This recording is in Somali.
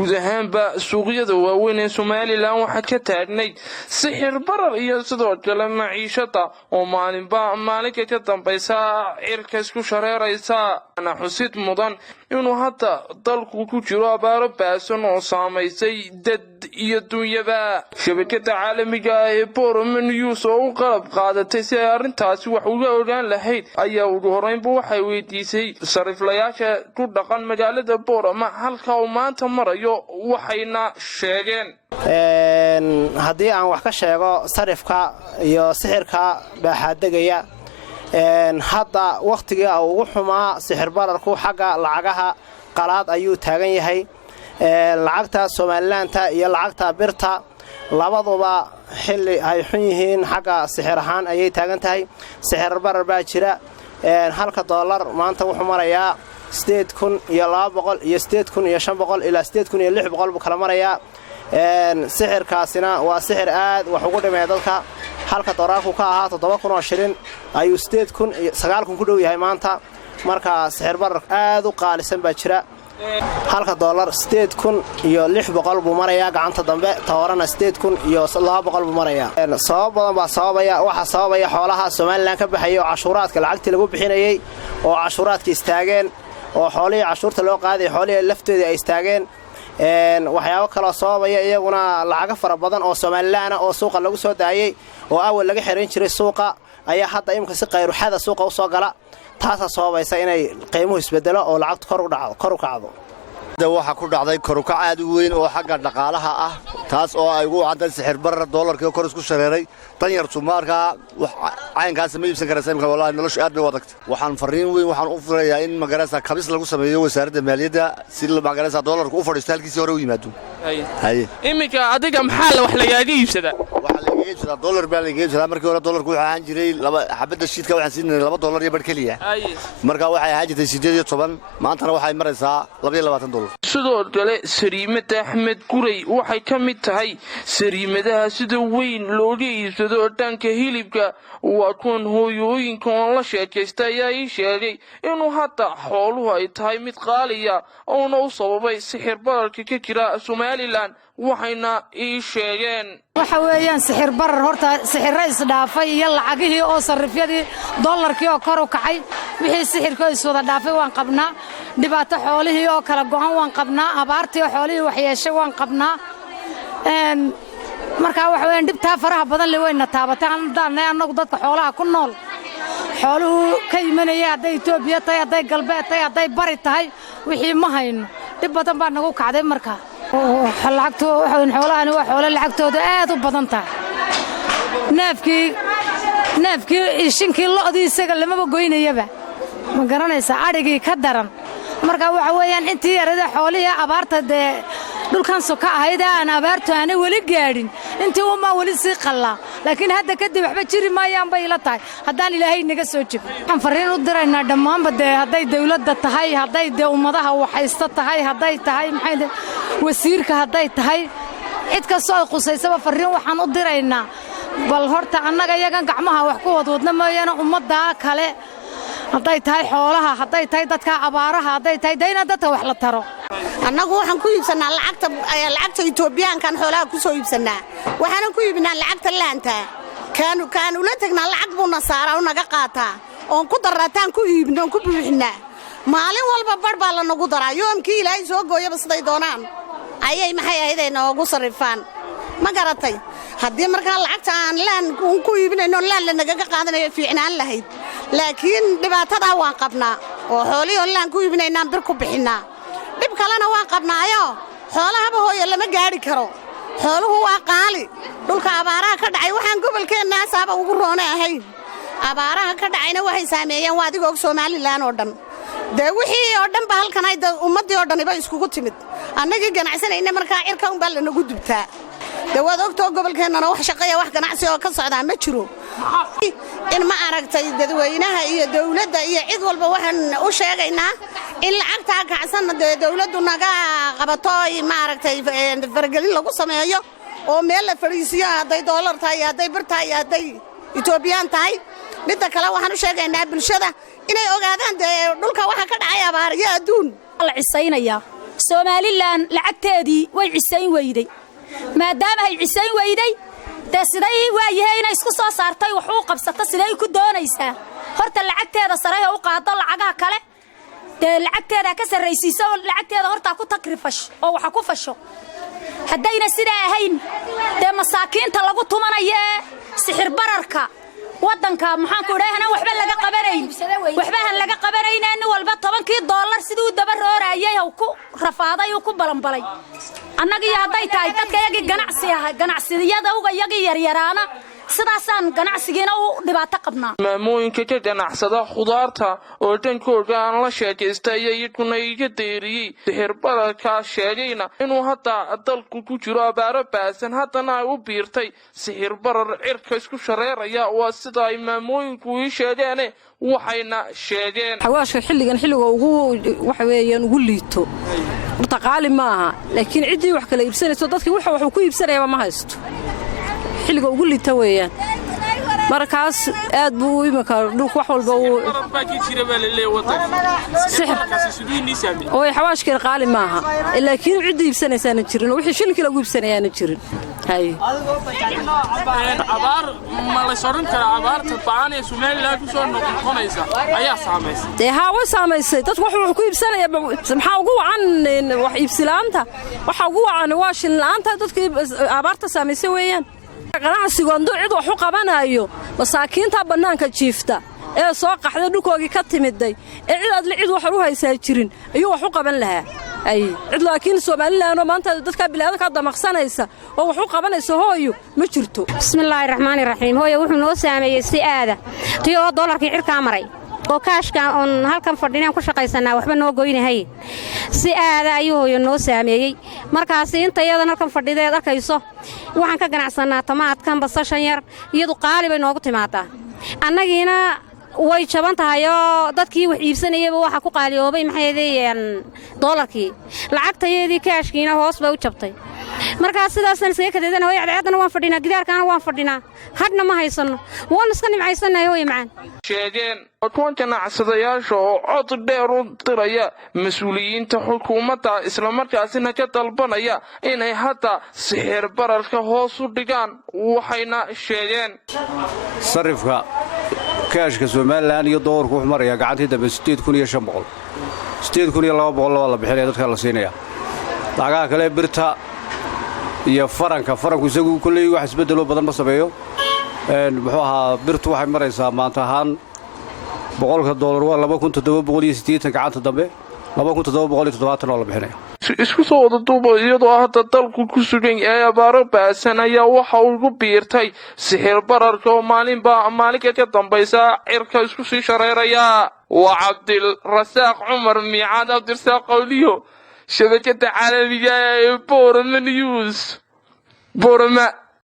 guud ahaanba suuqyada waaweyn ee Somaliland waxa ka taagnay sixir barar iyo sidoo kale maciishada oo maalinka ka dambaysa cirka isku shareeraysa ana xusid mudan inuu hadda dalku ku jiro abaaro baasan oo saameysay dad iyo dunyaba shabakada caalamiga ah ee Forum News oo qalab qaadatay si ay arintaasi wax uga ogaan lahayd ayaa ugu horeynba waxay weydiisay sariflayaasha ku dhaqan magaalada Forum halka uu maanta marayo waxayna sheegeen haddii aan wax ka sheego sarifka iyo sixirka baaxadagaya hadda waqtiga ugu xumaa sixir bararku xagga lacagaha qalaad ayuu taagan yahay lacagta Somaliland iyo lacagta birta labaduba xilli ay xun yihiin xagga sixir ahaan ayay taagan tahay sixir barar baa jira halka dollar maanta wuxuu marayaa 8200 iyo 8500 ilaa 8600 buu kala marayaa sixirkaasina waa sixir aad wax ugu dhimay dadka halka dollarku ka ahaa 7000 oo shilin ayuu 9000 ku dhow yahay maanta marka sixir barar aad u qaalisan baa jira halka dollar 8600 buu marayaa gacanta dambe toorana 8200 buu marayaa sabab badan baa sababaya xoolaha Somaliland ka baxayo cashuuraadka lacagtii lagu bixinayay oo cashuuraadka istaageen oo xoolihii cashuurta loo qaaday xoolihii lafteeda ay istaageen waxyaabo kale sababaya iyaguna lacag fara badan oo Somaliland oo suuqa lagu soo daayay oo awal laga xiran jiray suuqa ayaa hadda imka si qayr xada suuqa u soo gala taas sababaysa inay qiimuhu isbedelo oo lacagtu kor u kacdo waxa ku dhacday kor u kac aad u weyn oo xagga dhaqaalaha ah taas oo ay ugu cadday sixir barar dollarka kor isku shareeray tan yar Soomaaliga wax caynkaas ma iibsan karaysa imka wallahi noloshu aad bay wadagtay waxaan fariin weyn waxaan u furayaa in magarasa kabis lagu sameeyo wasaaradda maaliyadda si magarasa dollarku u fadhiisto halkiisii hore u yimaado imika adiga maxaa wax lagaaga iibsada waxa laga iibsada dollar baa laga iibsada markii hore dollarku waxa aan jiray laba xabada shiidka waxaan siinay $2 iyo bar kaliya marka waxay ahaan jirtay 18 maantana waxay maraysaa $22 sidoo kale Sariimada Axmed Guray waxay ka mid tahay sariimadaha sida weyn looga iibsado dhanka hilibka waa kun hooyooyinka oo la sheekaystay ay sheegay inuu hadda xooluhu ay tahay mid qaaliya oo u sababay sixir bararka ka jira Somaliland waxayna sheegeen waxa weeyaan sixir barar horta sixir rays dhaafay iyo lacagihii oo sarifyadii dollarkii oo kor u kacay wixii sixirka is wada dhaafay waan qabnaa dhibaato xoolihii oo kala go'an waan qabnaa abaartii xoolihii wax yeeshay waan qabnaa marka waxa weeyaan dhibta faraha badan leh wayna taabataan anagu dadka xoolaha ku nool xooluhu ka yimanaya haday Itoobiya tahay haday galbeed tahay haday bari tahay wixii ma hayno dib badan baa nagu kacday marka lacagtu xoolahani waa xoolo lacagtooda aad u badan tahay neefkii shinkii lo'dii isaga lama goynayaba ma garanaysa arigii ka daran marka waxa weeyaan intii yarada xoolihii abaarta dhulkan soo ka ahayd aan abaartu aan wali gaadhin intii uma wali si qalla laakiin hadda kadib waxba jiri maayaan bay la tahay hadaan ilaahay naga soo jib waxaan fariin u diraynaa dhamaanba haday dawladda tahay haday ummadaha waxaysta tahay haday tahay maxay wasiirka haday tahay cid ka soo qusaysaba fariin waxaan u diraynaa bal horta annaga iyaga gacmaha wax ku wadwadna mooyana ummadda kale haday tahay xoolaha haday tahay dadka abaaraha haday tahay dayna dadka wax la taro annagu waxaan ku iibsanaa lacagta Itoobiyaankan xoolaha ku soo iibsanaa waxaan ku iibinaa lacagta laanta kan ula tagnaa lacag buu nasaara oo naga qaataa oo ku darataan ku iibno ku buuxinaa maalin walba barbaa la nagu daraa yoomkii Ilaahay soo gooyaba siday doonaan ayay maxay ahaydeen ugu sarifaan ma garatay haddii marka lacagta aan laan ku iibinayno laan la naga qaadanayo fiicnaan lahayd laakiin dhibaatada waan qabnaa oo xooliyo laan ku iibinaynaa bir ku bixinaa dib kalena waan qabnaayo xoolaha hooyo lama gaari karo xooluhu waa qaali dhulka abaaraha ka dhacay waxaan gobolkeena saaba ugu roonahay abaaraha ka dhacayna waxay saameeyeen waadiga Somaliland oo dhan wixii oo dhan ba halkan ay ummadii oo dhan iskugu timid annagii ganacsanayna markaa cirka un baa la nagu dubtaa dawaad ogtoo gobolkeena wax shaqeeya wax ganacsi oo ka socda ma jiro in ma aragtay dadweynaha iyo dawladda iyo cid walba waxaan u sheegaynaa in lacagta kacsan dawladdu naga qabato ma aragtay fargelin lagu sameeyo oo meel la fariisiyo haday dollar tahay haday bir tahay haday Itoobiyaan tahay midda kale waxaan u sheegaynaa bulshada inay ogaadaan dhulka waxa ka dhacay abaar iyo adduun la cisaynaya Somaliland lacagteedii way cisayn weyday maadaama ay cisayn weyday siday waayahay inay isku soo saartay wax uu qabsato siday ku doonaysaa horta lacagteeda saray oo qaado lacagaha kale lacagteeda ka sarreysiiso lacagteeda horta ku takrifash oo waxa ku fasho haddayna sida ahayn masaakiinta lagu tumanayo sixir bararka wadanka maxaan ku dhaahana waxba laga qabanayn walba $10 sidoo daba roorayay oo ku rafaaday oo ku balanbalay annaga yaday tahay dadka yagi ganacsiga uga yagi yaryaraana sidaasaan ganacsigeena u dhibaato qabnaa maamooyinka ka ganacsada khudaarta oo dhankooda aan la sheekaystay iyaguna iga deeriyay sixir bararka sheegayna inuu hadda dalku ku jiro abaaro baasan haddana ay u biirtay sixir barar cirka isku shareeraya waa sida ay maamooyinku u sheegeen waxayna sheegeen xawaashka xilliga ugu waxa weeyaan ugu liito mutaqaali maaha laakiin cidii wax kala iibsanayso dadkii wuxuu ku iibsanaya ma haysto xilliga ugu liita weeyaan markaas aad buu imika dhulku wax walba uu oo xawaashka qaali maaha laakiin cidii iibsanaysaana jirin wixii shilkii lagu iibsanayaana jirin hay abaar ma la soran kara abaarta baan ee Soomaaliland ku soo noqonaysa ayaa saameysay way saameysay dadku wuxuu ku iibsanaya maxaa ugu wacan wax iibsilaanta waxa ugu wacan waa shil laanta dadkii abaarta saameysay weeyaan ganacsigu andoo cid wax u qabanayo masaakiinta banaanka jiifta ee soo qaxday dhulkoogii ka timiday ee cid wax u haysaa jirin ayuu wax u qaban lahaa cid laakiin Soomaaliland maanta dadka bilaadka damaqsanaysa oo wax u qabanayso hooyo ma jirto bismillaahir rahmaanir rahiim hooyo wuxuu noo saameeyay si aada tiyo dollarkii cirka maray oo kaashka on halkan fadhinaan ku shaqaysanaa waxba noo goynahay si aada ayuu hooyo noo saameeyay markaas inta iyada halkan fadhideed arkayso waxaan ka ganacsanaa tamaadkan basashan yar iyadu qaali bay noogu timaadaa annagiina way jaban tahay oo dadkii wax iibsanayay waxa ku qaaliyoobay maxay yeedeen dollarkii lacagtayeedii kaashkiina hoos bay u jabtay markaas sidaasan iska kadeedana way cadceedana waan fadhinaa gidaarkaana waan fadhinaa hadna ma haysano waan iska nimcaysanahay hooyo macaan sheegeen oo ganacsadayaasha oo cod dheer u diraya mas'uuliyiinta xukuumadda isla markaasina ka dalbanaya inay hadda sixir bararka hoos u dhigaan waxayna sheegeen sarifka kaashka Soomaaliland iyo doolarku wuxuu marayaa gacantii dambe 8500 8200 la bixinaya dadka la siinaya lacagaha kale birta iyo faranku isagu kulay wax isbedelo badan ma sameeyo muxuu ahaa birtu waxay maraysaa maanta ahaan $100 waa $2780 gacanta dambe $2770 la bixinaya isku soo wada duubo iyadoo hadda dalku ku sugan yahay abaaro baasan ayaa waxa uu ugu biirtay sixir bararka oo maalinka ka dambaysa cirka isku sii shareeraya waa Cabdirasaaq Cumar Miicad Cabdirasaaq Qawliyo shabakada caalamiga ee Boroma News Boroma